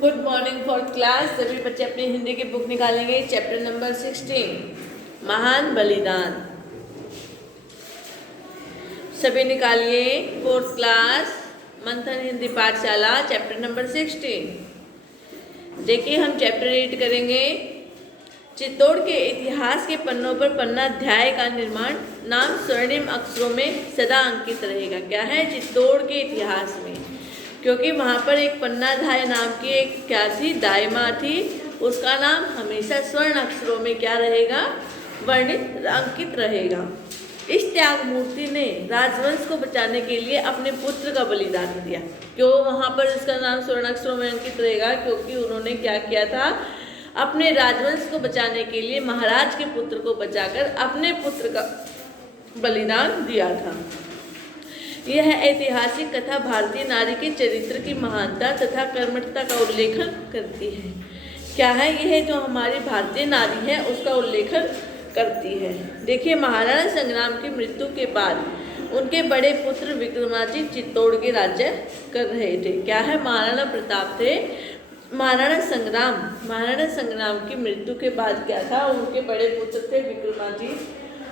Good morning for class. सभी बच्चे अपनी हिंदी की बुक निकालेंगे। चैप्टर नंबर 16 महान बलिदान। सभी निकालिए। फोर्थ क्लास मंथन हिंदी पाठशाला चैप्टर नंबर 16। देखिए हम चैप्टर रीड करेंगे। चित्तौड़ के इतिहास के पन्नों पर पन्ना अध्याय का निर्माण नाम स्वर्णिम अक्षरों में सदा अंकित रहेगा। क्या है? चित्तौड़ के इतिहास में, क्योंकि वहाँ पर एक पन्नाधाय नाम की एक क्या थी, दाई थी। उसका नाम हमेशा स्वर्ण अक्षरों में क्या रहेगा, वर्णित अंकित रहेगा। इस त्याग मूर्ति ने राजवंश को बचाने के लिए अपने पुत्र का बलिदान दिया। क्यों वहाँ पर इसका नाम स्वर्ण अक्षरों में अंकित रहेगा? क्योंकि उन्होंने क्या किया था, अपने राजवंश को बचाने के लिए महाराज के पुत्र को बचाकर अपने पुत्र का बलिदान दिया था। यह ऐतिहासिक कथा भारतीय नारी के चरित्र की महानता तथा कर्मठता का उल्लेखन करती है। क्या है? यह जो हमारी भारतीय नारी है उसका उल्लेखन करती है। देखिए, महाराणा संग्राम की मृत्यु के बाद उनके बड़े पुत्र विक्रमादित्य चित्तौड़ के राज्य कर रहे थे। क्या है? महाराणा प्रताप थे। महाराणा संग्राम की मृत्यु के बाद क्या था, उनके बड़े पुत्र थे विक्रमादित्य,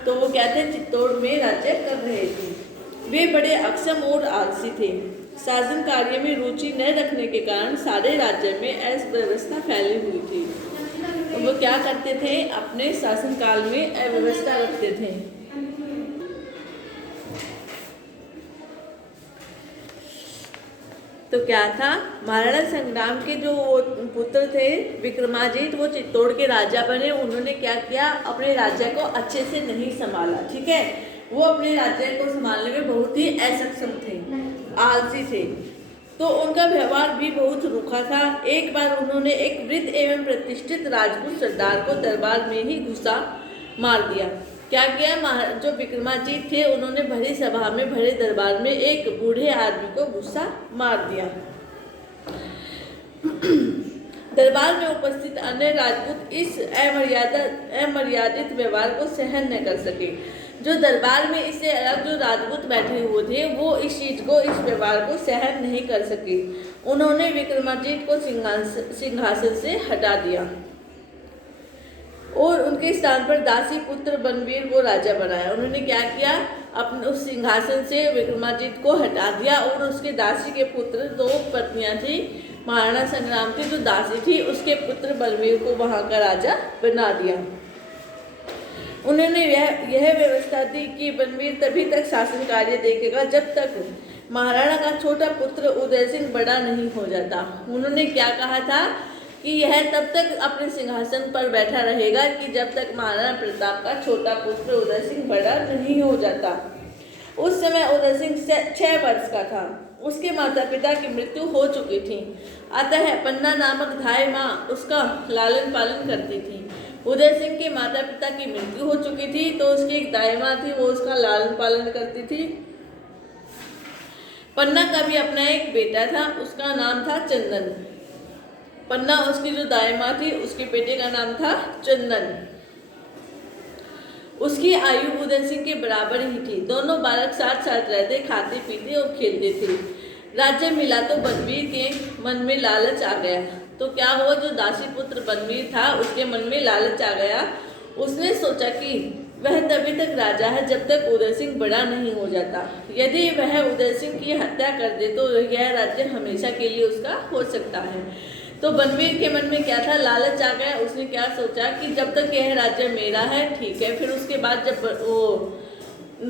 तो वो क्या थे, चित्तौड़ में राज्य कर रहे थे। वे बड़े अक्षम और आलसी थे। शासन कार्य में रुचि न रखने के कारण सारे राज्य में अव्यवस्था फैली हुई थी। तो वो क्या करते थे, अपने शासन काल में अव्यवस्था रखते थे। तो क्या था, महाराणा संग्राम के जो पुत्र थे विक्रमादित्य, वो चित्तौड़ के राजा बने। उन्होंने क्या किया, अपने राज्य को अच्छे से नहीं संभाला। ठीक है, वो अपने राज्य को संभालने में बहुत ही असक्षम थे, आलसी थे। तो उनका व्यवहार भी बहुत रूखा था। एक बार उन्होंने एक वृद्ध एवं प्रतिष्ठित राजपूत सरदार को दरबार में ही घुसा मार दिया। क्या किया, जो विक्रमादित्य थे उन्होंने भरी सभा में, भरे दरबार में एक बूढ़े आदमी को गुस्सा मार दिया। दरबार में उपस्थित अन्य राजपूत इस अमर्यादित व्यवहार को सहन न कर सके। जो दरबार में इससे अलग जो राजपूत बैठे हुए थे वो इस व्यवहार को सहन नहीं कर सके। उन्होंने विक्रमादित्य को सिंहासन से हटा दिया और उनके स्थान पर दासी पुत्र बनवीर को राजा बनाया। उन्होंने क्या किया, अपने उस सिंहासन से विक्रमादित्य को हटा दिया और उसके दासी के पुत्र, दो पत्नियां थी महाराणा संग्राम की, जो दासी थी उसके पुत्र बलवीर को वहां का राजा बना दिया। उन्होंने यह व्यवस्था दी कि बलवीर तभी तक शासन कार्य देखेगा जब तक महाराणा का छोटा पुत्र उदय सिंह बड़ा नहीं हो जाता। उन्होंने क्या कहा था कि यह तब तक अपने सिंहासन पर बैठा रहेगा कि जब तक महाराणा प्रताप का छोटा पुत्र उदय सिंह बड़ा नहीं हो जाता। उस समय उदय सिंह 6 वर्ष का था। उसके माता पिता की मृत्यु हो चुकी थी, अतः पन्ना नामक धाय माँ उसका लालन पालन करती थी। उदय सिंह के माता पिता की मृत्यु हो चुकी थी, तो उसकी एक दाई माँ थी, वो उसका लालन पालन करती थी। पन्ना का भी अपना एक बेटा था, उसका नाम था चंदन। पन्ना उसकी जो दाई माँ थी उसके बेटे का नाम था चंदन। उसकी आयु उदय सिंह के बराबर ही थी। दोनों बालक साथ साथ रहते, खाते पीते और खेलते थे। राज्य मिला तो बनवीर के मन में लालच आ गया। तो क्या हुआ, जो दासी पुत्र बनवीर था उसके मन में लालच आ गया। उसने सोचा कि वह तभी तक राजा है जब तक उदय सिंह बड़ा नहीं हो जाता। यदि वह उदय सिंह की हत्या कर दे तो यह राज्य हमेशा के लिए उसका हो सकता है। तो बनवीर के मन में क्या था, लालच आ गया। उसने क्या सोचा कि जब तक यह राज्य मेरा है ठीक है, फिर उसके बाद जब वो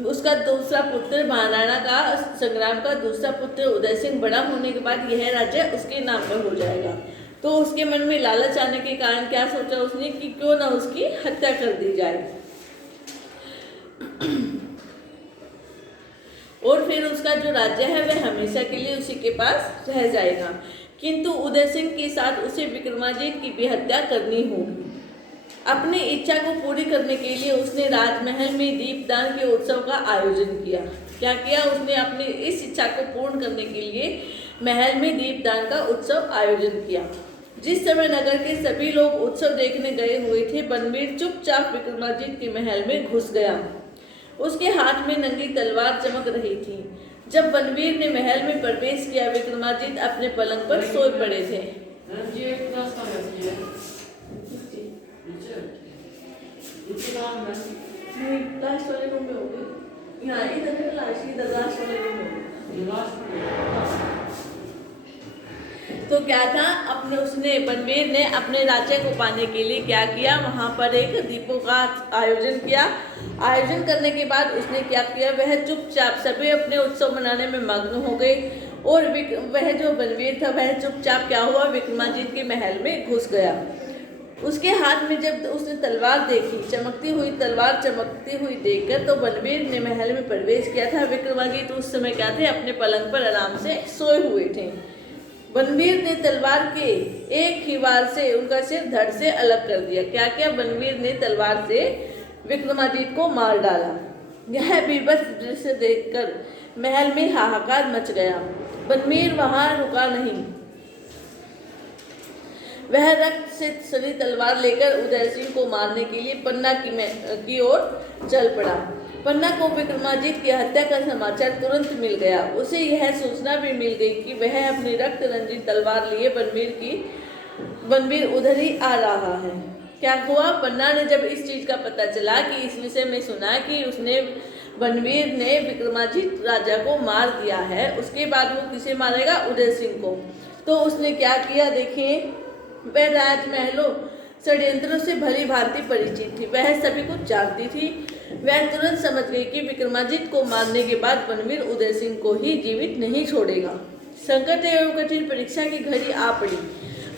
उसका दूसरा पुत्र महाराणा का संग्राम का दूसरा पुत्र उदय सिंह बड़ा होने के बाद यह राज्य उसके नाम पर हो जाएगा। तो उसके मन में लालच आने के कारण क्या सोचा उसने कि क्यों ना उसकी हत्या कर दी जाए और फिर उसका जो राज्य है वह हमेशा के लिए उसी के पास रह जाएगा। किंतु उदय सिंह के साथ उसे विक्रमादित्य की भी हत्या करनी होगी। अपनी इच्छा को पूरी करने के लिए उसने राजमहल में दीपदान के उत्सव का आयोजन किया। क्या किया उसने, अपनी इस इच्छा को पूर्ण करने के लिए महल में दीपदान का उत्सव आयोजन किया। जिस समय नगर के सभी लोग उत्सव देखने गए हुए थे, बनवीर चुपचाप विक्रमादित्य के महल में घुस गया। उसके हाथ में नंगी तलवार चमक रही थी। जब बनवीर ने महल में प्रवेश किया, विक्रमादित्य अपने पलंग पर सोए पड़े थे। लास्ट वाले रूम में होगी, यहाँ इधर लास्ट वाले रूम में होगी। तो क्या था, उसने बनवीर ने अपने राज्य को पाने के लिए क्या किया, वहां पर एक दीपों का आयोजन किया। आयोजन करने के बाद उसने क्या किया, वह चुपचाप, सभी अपने उत्सव मनाने में मग्न हो गए और वह जो बनवीर था वह चुपचाप क्या हुआ, विक्रमादित्य के महल में घुस गया। उसके हाथ में जब उसने तलवार देखी, चमकती हुई तलवार चमकती हुई देखकर, तो बनवीर ने महल में प्रवेश किया था। विक्रमादित्य उस समय क्या थे, अपने पलंग पर आराम से सोए हुए थे। बनवीर ने तलवार के एक ही वार से उनका सिर धड़ से अलग कर दिया। क्या क्या, बनवीर ने तलवार से विक्रमादित्य को मार डाला। यह बीभत्स दृश्य देखकर महल में हाहाकार मच गया। बनवीर वहां रुका नहीं, वह रक्त से सनी तलवार लेकर उदय सिंह को मारने के लिए पन्ना की ओर चल पड़ा। पन्ना को विक्रमादित्य की हत्या का समाचार तुरंत मिल गया। उसे यह सूचना भी मिल गई कि वह अपनी रक्त रंजित तलवार लिए बनवीर उधर ही आ रहा है। क्या हुआ, पन्ना ने जब इस चीज का पता चला कि इस विषय में सुना कि बनवीर ने विक्रमादित्य राजा को मार दिया है, उसके बाद वो किसे मारेगा, उदय सिंह को। तो उसने क्या किया, देखिए, वह राजमहलों षड्यंत्रों से भली भांति परिचित थी, वह सभी कुछ जानती थी। वह तुरंत समझ गई कि विक्रमादित्य को मारने के बाद बनवीर उदय सिंह को ही जीवित नहीं छोड़ेगा। संकट एवं कठिन परीक्षा की घड़ी आ पड़ी।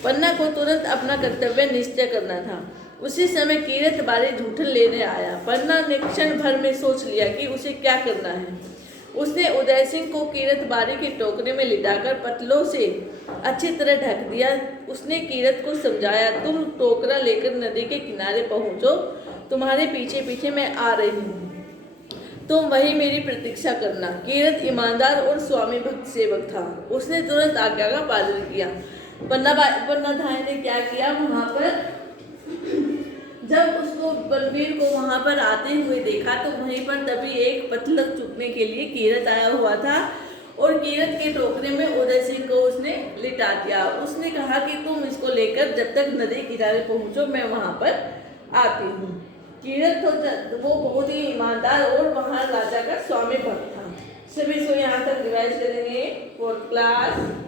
पन्ना को तुरंत अपना कर्तव्य निश्चय करना था। उसी समय कीरत बारी जूठन लेने आया। पन्ना ने क्षण भर में सोच लिया कि उसे क्या करना है। उसने उदय सिंह को कीरत बारी के टोकरे में लिटाकर पतलों से अच्छी तरह ढक दिया। उसने कीरत को समझाया, तुम टोकरा लेकर नदी के किनारे पहुंचो, तुम्हारे पीछे पीछे मैं आ रही हूँ, तुम वही मेरी प्रतीक्षा करना। कीरत ईमानदार और स्वामी भक्त सेवक था, उसने तुरंत आज्ञा का पालन किया। पन्ना धाय ने क्या किया, वहां पर जब उसको बनवीर को वहां पर आते हुए देखा, तो वहीं पर तभी एक पतलक चुपने के लिए कीरत आया हुआ था और कीरत के टोकरे में उदय सिंह को उसने लिटा दिया। उसने कहा कि तुम इसको लेकर जब तक नदी किनारे पहुंचो, मैं वहां पर आती हूँ। कीरत तो वो बहुत ही ईमानदार और वहां राजा का स्वामी भक्त था। सभी इसको यहाँ तक रिवाइज करेंगे, 4th क्लास।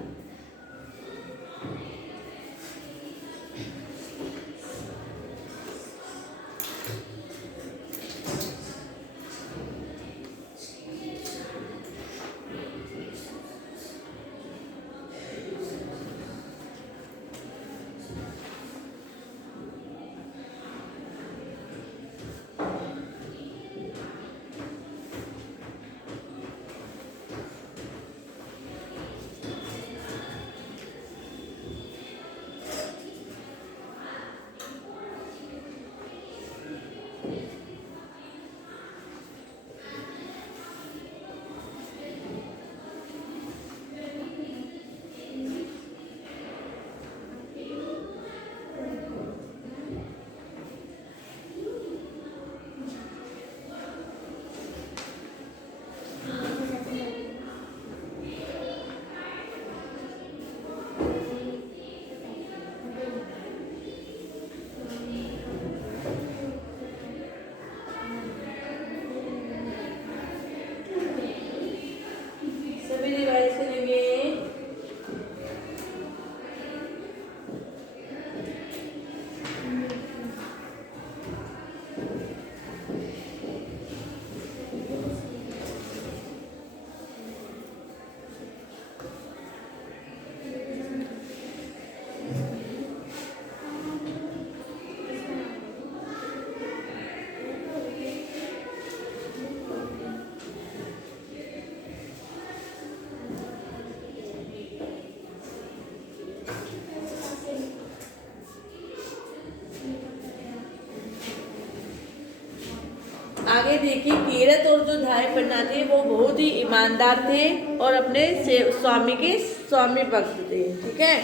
आगे देखिए, कीरत और जो धाय पन्ना थे वो बहुत ही ईमानदार थे और अपने स्वामी के स्वामी भक्त थे। ठीक है,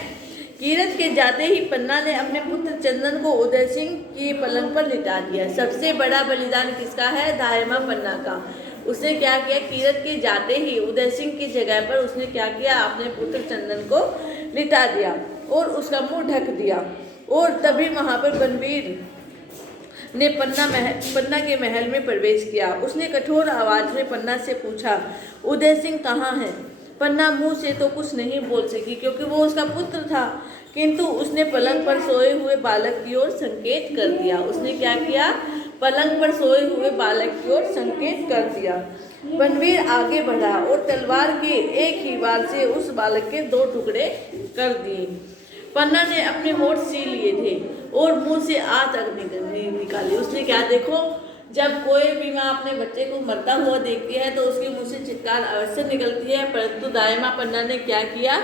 कीरत के जाते ही पन्ना ने अपने पुत्र चंदन को उदय सिंह के पलंग पर लिटा दिया। सबसे बड़ा बलिदान किसका है? दाहिमा पन्ना का। उसने क्या किया? कीरत के जाते ही उदय सिंह की जगह पर उसने क्या किया? अपने पुत्र चंदन को लिटा दिया और उसका मुंह ढक दिया। और तभी वहां पर बनवीर ने पन्ना के महल में प्रवेश किया। उसने कठोर आवाज में पन्ना से पूछा, उदय सिंह कहाँ है? पन्ना मुंह से तो कुछ नहीं बोल सकी क्योंकि वो उसका पुत्र था, किंतु उसने पलंग पर सोए हुए बालक की ओर संकेत कर दिया। उसने क्या किया? पलंग पर सोए हुए बालक की ओर संकेत कर दिया। बनवीर आगे बढ़ा और तलवार के एक ही वार से उस बालक के 2 टुकड़े कर दिए। पन्ना ने अपने होठ सी लिए थे और मुंह से आ तक निकाली। उसने क्या, देखो, जब कोई भी माँ अपने बच्चे को मरता हुआ देखती है तो उसके मुंह से चित्कार अवश्य निकलती है, परंतु दाहिमा पन्ना ने क्या किया?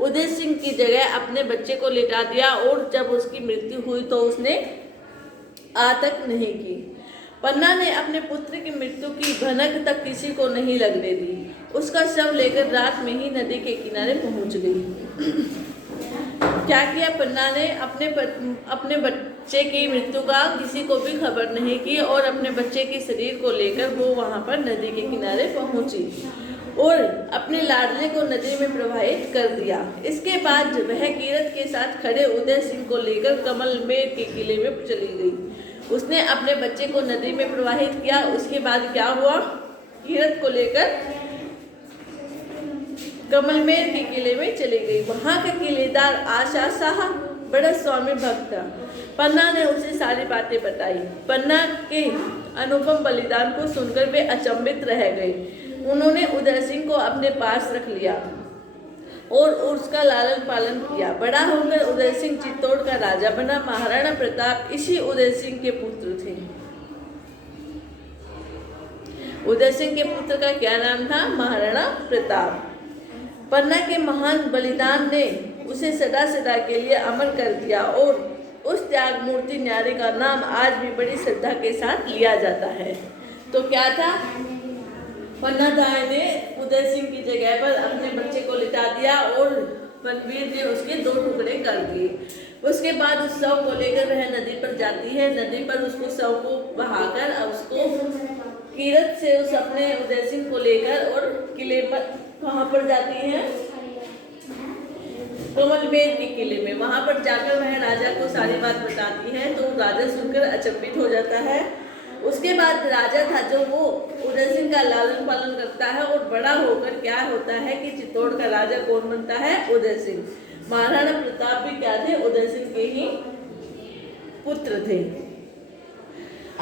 उदय सिंह की जगह अपने बच्चे को लिटा दिया और जब उसकी मृत्यु हुई तो उसने आ तक नहीं की। पन्ना ने अपने पुत्र की मृत्यु की भनक तक किसी को नहीं लगने दी। उसका शव लेकर रात में ही नदी के किनारे पहुंच गई। क्या किया? पन्ना ने अपने बच्चे की मृत्यु का किसी को भी खबर नहीं की और अपने बच्चे के शरीर को लेकर वो वहां पर नदी के किनारे पहुंची और अपने लाडले को नदी में प्रवाहित कर दिया। इसके बाद वह कीरत के साथ खड़े उदय सिंह को लेकर कमलमेर के किले में चली गई। उसने अपने बच्चे को नदी में प्रवाहित किया। उसके बाद क्या हुआ? कीरत को लेकर कमलमेर के किले में चली गई। वहां का किलेदार आशा शाह बड़ा स्वामी भक्त था। पन्ना ने उसे सारी बातें बताई। पन्ना के अनुपम बलिदान को सुनकर वे अचंभित रह गए। उन्होंने उदय सिंह को अपने पास रख लिया और उसका लालन पालन किया। बड़ा होकर उदय सिंह चित्तौड़ का राजा बना। महाराणा प्रताप इसी उदय सिंह के पुत्र थे। उदय सिंह के पुत्र का क्या नाम था? महाराणा प्रताप। पन्ना के महान बलिदान ने उसे सदा सदा के लिए अमर कर दिया और उस त्याग मूर्ति न्यारे का नाम आज भी बड़ी श्रद्धा के साथ लिया जाता है। तो क्या था? पन्ना दाई ने उदय सिंह की जगह पर अपने बच्चे को लिटा दिया और बनवीर ने उसके 2 टुकड़े कर दिए। उसके बाद उस शव को लेकर वह नदी पर जाती है। नदी पर उसको शव को बहाकर उसको कीरत से उस अपने उदय सिंह को लेकर और किले पर कहाँ पर जाती है? कमलमेर के किले में। वहां पर जाकर वह राजा को सारी बात बताती है तो राजा सुनकर अचंभित हो जाता है। उसके बाद राजा था जो वो उदय सिंह का लालन पालन करता है और बड़ा होकर क्या होता है कि चित्तौड़ का राजा कौन बनता है? उदय सिंह। महाराणा प्रताप भी क्या थे? उदय सिंह के ही पुत्र थे।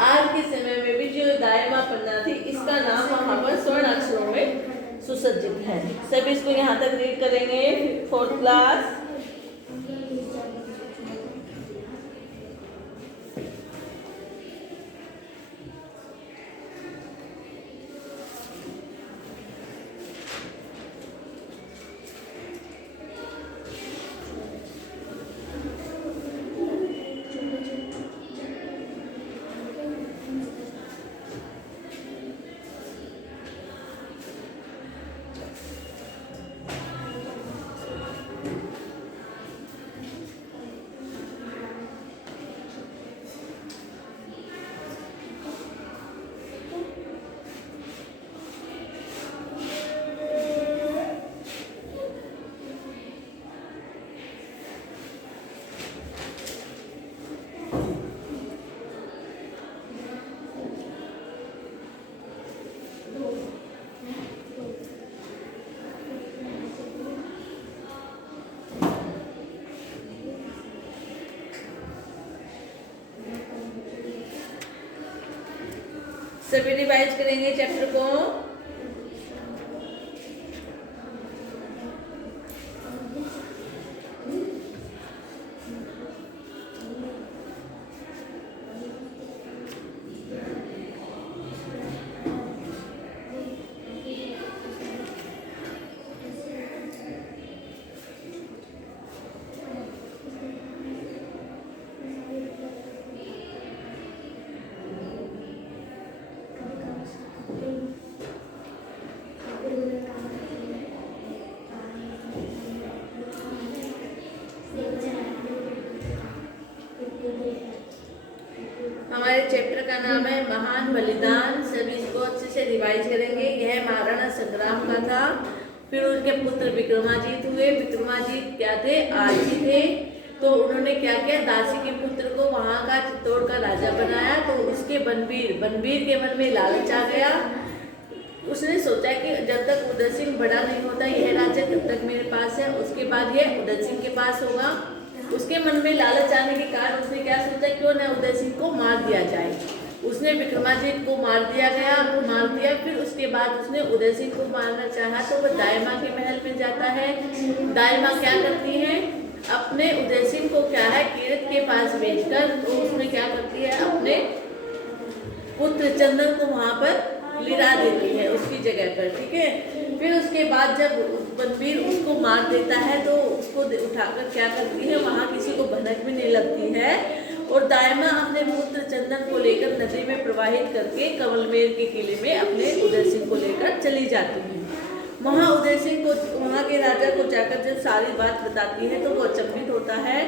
आज के समय में भी जो दाहिमा पन्ना थी इसका नाम वहां पर स्वर्ण अक्षरों में सुसज्जित है। सभी इसको यहाँ तक रीड करेंगे। 4th class. सभी रिवाइज करेंगे चैप्टर को। का नाम है महान बलिदान। सभी इसको अच्छे से रिवाइज करेंगे। यह महाराणा संग्राम का था। फिर उनके पुत्र विक्रमाजीत हुए। विक्रमाजीत क्या थे? आजी थे। तो उन्होंने क्या किया? दासी के पुत्र को वहां का चित्तौड़ का राजा बनाया। तो उसके बनवीर के मन में लालच आ गया। उसने सोचा कि जब तक उदय सिंह बड़ा नहीं होता यह राज्य तब तक मेरे पास है, उसके बाद यह उदय सिंह के पास होगा। उसके मन में लालच आने के कारण उसने क्या सोचा, क्यों न उदय सिंह को मार दिया जाए। उसने विक्रमाजीत को मार दिया। फिर उसके बाद उसने उदय सिंह को मारना चाहा तो वह दाई माँ के महल में जाता है। दाई माँ क्या करती है? अपने उदय सिंह को क्या है, कीरत के पास भेजकर तो उसमें क्या करती है, अपने पुत्र चंदन को वहां पर लिरा देती है उसकी जगह पर। ठीक है। फिर उसके बाद जब बनवीर उसको मार देता है तो उसको उठाकर क्या करती है, वहां किसी को भनक भी नहीं लगती है। और दाइमा अपने पुत्र चंदन को लेकर नदी में प्रवाहित करके कमलमेर के किले में अपने उदय सिंह को लेकर चली जाती है। वहां उदय सिंह को, वहां के राजा को जाकर जब सारी बात बताती है तो वो अचंभित होता है।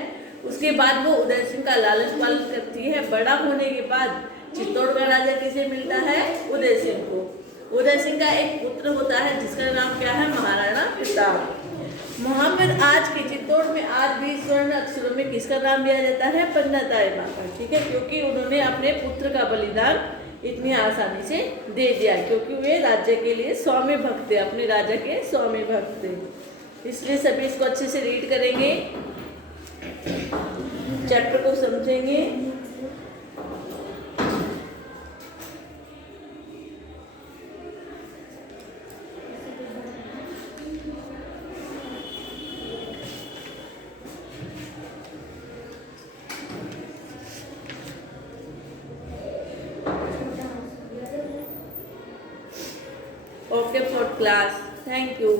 उसके बाद वो उदय सिंह का लालच पालन करती है। बड़ा होने के बाद चित्तौड़ का राजा किसे मिलता है? उदय सिंह को। उदय सिंह का एक पुत्र होता है जिसका नाम क्या है? महाराणा प्रताप। वहां पर आज के चित्तौड़ में आज भी स्वर्ण अक्षरों में किसका नाम लिया जाता है? पन्ना ताई माँ का। ठीक है। क्योंकि उन्होंने अपने पुत्र का बलिदान इतनी आसानी से दे दिया, क्योंकि वे राज्य के लिए स्वामी भक्त थे, अपने राजा के स्वामी भक्त थे। इसलिए सभी इसको अच्छे से रीड करेंगे, चैप्टर को समझेंगे। Okay for class. Thank you.